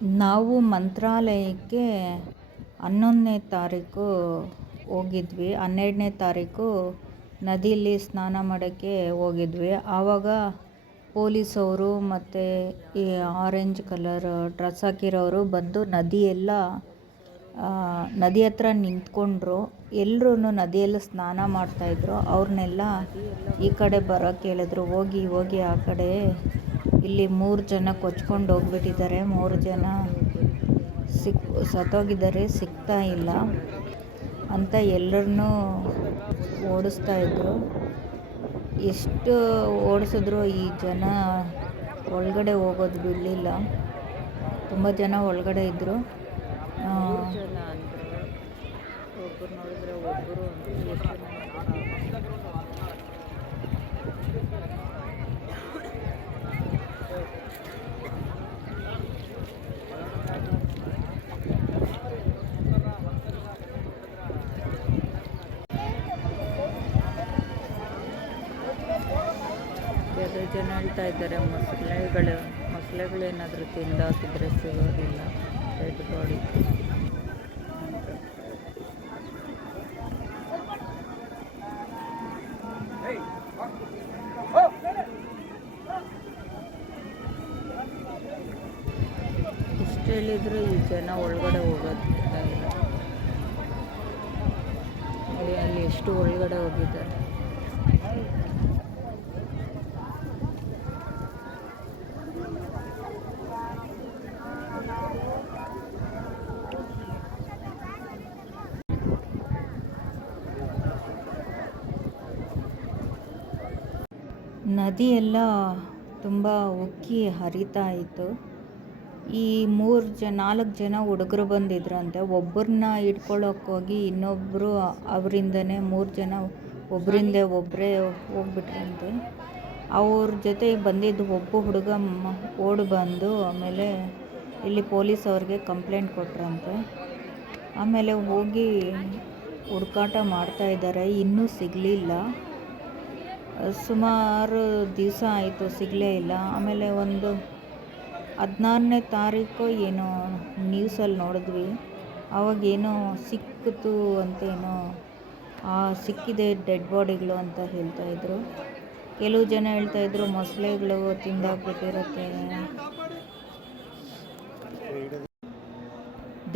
ನಾವು ಮಂತ್ರಾಲಯಕ್ಕೆ 11ನೇ ತಾರೀಕು ಹೋಗಿದ್ವಿ. 12ನೇ ತಾರೀಕು ನದಿಯಲ್ಲಿ ಸ್ನಾನ ಮಾಡೋಕ್ಕೆ ಹೋಗಿದ್ವಿ. ಆವಾಗ ಪೊಲೀಸವರು ಮತ್ತು ಈ ಆರೆಂಜ್ ಕಲರ್ ಡ್ರೆಸ್ ಹಾಕಿರೋರು ಬಂದು ನದಿ ಹತ್ರ ನಿಂತ್ಕೊಂಡ್ರು. ಎಲ್ಲರೂ ನದಿಯಲ್ಲಿ ಸ್ನಾನ ಮಾಡ್ತಾಯಿದ್ರು. ಅವ್ರನ್ನೆಲ್ಲ ಈ ಕಡೆ ಬರೋಕ್ಕೆ ಹೇಳಿದ್ರು. ಹೋಗಿ ಆ ಕಡೆ, ಇಲ್ಲಿ 3 ಜನ ಕೊಚ್ಕೊಂಡು ಹೋಗ್ಬಿಟ್ಟಿದ್ದಾರೆ. 3 ಜನ ಸತ್ತೋಗಿದ್ದಾರೆ, ಸಿಗ್ತಾ ಇಲ್ಲ ಅಂತ ಎಲ್ಲರನ್ನೂ ಓಡಿಸ್ತಾಯಿದ್ರು. ಎಷ್ಟು ಓಡಿಸಿದ್ರು ಈ ಜನ ಒಳಗಡೆ ಹೋಗೋದು ಬಿಡಲಿಲ್ಲ. ತುಂಬ ಜನ ಒಳಗಡೆ ಇದ್ದರು. ಒಬ್ಬರು ನೋಡಿದ್ರೆ ಒಬ್ಬರು ಕೆಲವು ಜನ ಹೇಳ್ತಾ ಇದ್ದಾರೆ ಮೊಸಳೆಗಳೇನಾದರೂ ತಿಂದಾಕಿದ್ರೆ ಸಿಗೋದಿಲ್ಲ ಡೆಡ್ ಬಾಡಿ. ಇಷ್ಟು ಹೇಳಿದ್ರು ಈ ಜನ ಒಳಗಡೆ ಹೋಗೋದಿಲ್ಲ. ನೋಡಿ ಅಲ್ಲಿ ಎಷ್ಟು ಒಳಗಡೆ ಹೋಗಿದ್ದಾರೆ. ನದಿಯೆಲ್ಲ ತುಂಬ ಉಕ್ಕಿ ಹರಿತಾ ಇತ್ತು. ಈ 4 ಜನ ಹುಡುಗರು ಬಂದಿದ್ರಂತೆ. ಒಬ್ಬರನ್ನ ಹಿಡ್ಕೊಳ್ಳೋಕ್ಕೋಗಿ ಇನ್ನೊಬ್ಬರು ಅವರಿಂದನೇ 3 ಜನ ಒಬ್ಬರಿಂದೆ ಒಬ್ಬರೇ ಹೋಗ್ಬಿಟ್ರಂತೆ. ಅವ್ರ ಜೊತೆ ಬಂದಿದ್ದು ಒಬ್ಬ ಹುಡುಗ ಓಡಿ ಬಂದು ಆಮೇಲೆ ಇಲ್ಲಿ ಪೊಲೀಸ್ ಅವ್ರಿಗೆ ಕಂಪ್ಲೇಂಟ್ ಕೊಟ್ರಂತೆ. ಆಮೇಲೆ ಹೋಗಿ ಹುಡುಕಾಟ ಮಾಡ್ತಾಯಿದ್ದಾರೆ, ಇನ್ನೂ ಸಿಗಲಿಲ್ಲ. ಸುಮಾರು ದಿವಸ ಆಯಿತು, ಸಿಗಲೇ ಇಲ್ಲ. ಆಮೇಲೆ ಒಂದು 16ನೇ ತಾರೀಕು ಏನೋ ನ್ಯೂಸಲ್ಲಿ ನೋಡಿದ್ವಿ. ಆವಾಗೇನೋ ಸಿಕ್ಕಿತು ಅಂತೇನೋ ಸಿಕ್ಕಿದೆ ಡೆಡ್ ಬಾಡಿಗಳು ಅಂತ ಹೇಳ್ತಾಯಿದ್ರು. ಕೆಲವು ಜನ ಹೇಳ್ತಾಯಿದ್ರು ಮೊಸಳೆಗಳು ತಿಂದಾಕ್ಬಿಟ್ಟಿರುತ್ತೆ.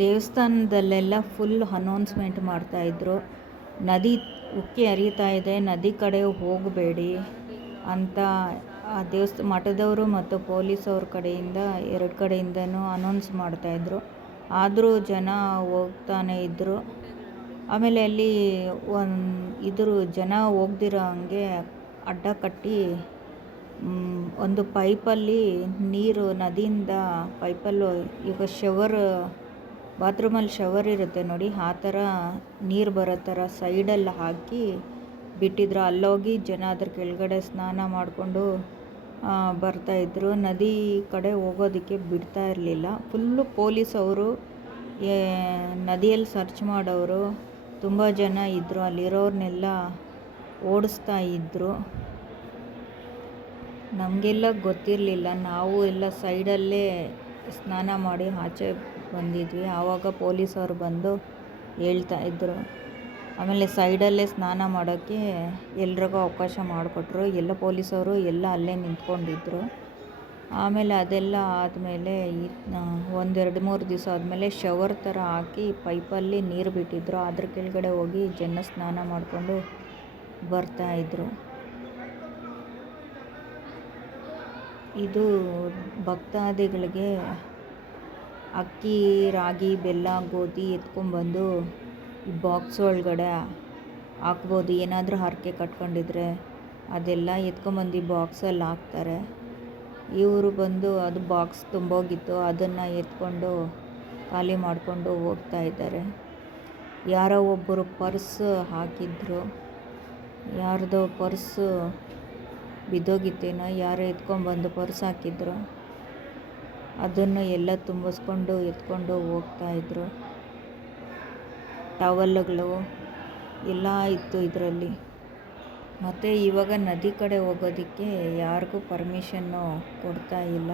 ದೇವಸ್ಥಾನದಲ್ಲೆಲ್ಲ ಫುಲ್ ಅನೌನ್ಸ್ಮೆಂಟ್ ಮಾಡ್ತಾಯಿದ್ರು, ನದಿ ಉಕ್ಕಿ ಹರಿತಾ ಇದೆ, ನದಿ ಕಡೆ ಹೋಗಬೇಡಿ ಅಂತ. ಮಠದವರು ಮತ್ತು ಪೊಲೀಸವ್ರ ಕಡೆಯಿಂದ 2 ಕಡೆಯಿಂದನೂ ಅನೌನ್ಸ್ ಮಾಡ್ತಾಯಿದ್ರು. ಆದರೂ ಜನ ಹೋಗ್ತಾನೆ ಇದ್ದರು. ಆಮೇಲೆ ಅಲ್ಲಿ ಜನ ಹೋಗ್ದಿರೋ ಹಂಗೆ ಅಡ್ಡ ಕಟ್ಟಿ ಒಂದು ಪೈಪಲ್ಲಿ ನೀರು ನದಿಯಿಂದ ಪೈಪಲ್ಲೂ, ಈಗ ಬಾತ್ರೂಮಲ್ಲಿ ಶವರ್ ಇರುತ್ತೆ ನೋಡಿ, ಆ ಥರ ನೀರು ಬರೋ ಥರ ಸೈಡಲ್ಲಿ ಹಾಕಿ ಬಿಟ್ಟಿದ್ರು. ಅಲ್ಲೋಗಿ ಜನ ಅದ್ರ ಕೆಳಗಡೆ ಸ್ನಾನ ಮಾಡಿಕೊಂಡು ಬರ್ತಾಯಿದ್ರು. ನದಿ ಕಡೆ ಹೋಗೋದಕ್ಕೆ ಬಿಡ್ತಾ ಇರಲಿಲ್ಲ. ಫುಲ್ಲು ಪೊಲೀಸವರು, ನದಿಯಲ್ಲಿ ಸರ್ಚ್ ಮಾಡೋರು ತುಂಬ ಜನ ಇದ್ದರು. ಅಲ್ಲಿರೋರ್ನೆಲ್ಲ ಓಡಿಸ್ತಾ ಇದ್ದರು. ನಮಗೆಲ್ಲ ಗೊತ್ತಿರಲಿಲ್ಲ. ನಾವು ಎಲ್ಲ ಸೈಡಲ್ಲೇ ಸ್ನಾನ ಮಾಡಿ ಆಚೆ ಬಂದಿದ್ವಿ. ಆವಾಗ ಪೊಲೀಸವ್ರು ಬಂದು ಹೇಳ್ತಾಯಿದ್ರು. ಆಮೇಲೆ ಸೈಡಲ್ಲೇ ಸ್ನಾನ ಮಾಡೋಕ್ಕೆ ಎಲ್ರಿಗೂ ಅವಕಾಶ ಮಾಡಿಕೊಟ್ರು. ಎಲ್ಲ ಪೊಲೀಸವರು ಎಲ್ಲ ಅಲ್ಲೇ ನಿಂತ್ಕೊಂಡಿದ್ರು. ಆಮೇಲೆ ಅದೆಲ್ಲ ಆದಮೇಲೆ 1-2-3 ದಿವಸ ಆದಮೇಲೆ ಶವರ್ ಥರ ಹಾಕಿ ಪೈಪಲ್ಲಿ ನೀರು ಬಿಟ್ಟಿದ್ರು. ಅದ್ರ ಕೆಳಗಡೆ ಹೋಗಿ ಜನ ಸ್ನಾನ ಮಾಡಿಕೊಂಡು ಬರ್ತಾಯಿದ್ರು. ಇದು ಭಕ್ತಾದಿಗಳಿಗೆ ಅಕ್ಕಿ, ರಾಗಿ, ಬೆಲ್ಲ, ಗೋಧಿ ಎತ್ಕೊಂಡ್ಬಂದು ಈ ಬಾಕ್ಸ್ ಒಳಗಡೆ ಹಾಕ್ಬೋದು. ಏನಾದರೂ ಹರಕೆ ಕಟ್ಕೊಂಡಿದ್ರೆ ಅದೆಲ್ಲ ಎತ್ಕೊಂಬಂದು ಈ ಬಾಕ್ಸಲ್ಲಿ ಹಾಕ್ತಾರೆ. ಇವರು ಬಂದು ಅದು ಬಾಕ್ಸ್ ತುಂಬೋಗಿತ್ತು, ಅದನ್ನು ಎತ್ಕೊಂಡು ಖಾಲಿ ಮಾಡಿಕೊಂಡು ಹೋಗ್ತಾ ಇದ್ದಾರೆ. ಯಾರೋ ಒಬ್ಬರು ಪರ್ಸ್ ಹಾಕಿದ್ರು, ಯಾರ್ದೋ ಪರ್ಸು ಬಿದ್ದೋಗಿತ್ತೇನೋ, ಯಾರೋ ಎತ್ಕೊಂಡ್ಬಂದು ಪರ್ಸ್ ಹಾಕಿದ್ರು. ಅದನ್ನು ಎಲ್ಲ ತುಂಬಿಸ್ಕೊಂಡು ಎತ್ಕೊಂಡು ಹೋಗ್ತಾಯಿದ್ರು. ಟವಲ್ಗಳು ಎಲ್ಲ ಇತ್ತು ಇದರಲ್ಲಿ. ಮತ್ತು ಇವಾಗ ನದಿ ಕಡೆ ಹೋಗೋದಕ್ಕೆ ಯಾರಿಗೂ ಪರ್ಮಿಷನ್ನು ಕೊಡ್ತಾ ಇಲ್ಲ.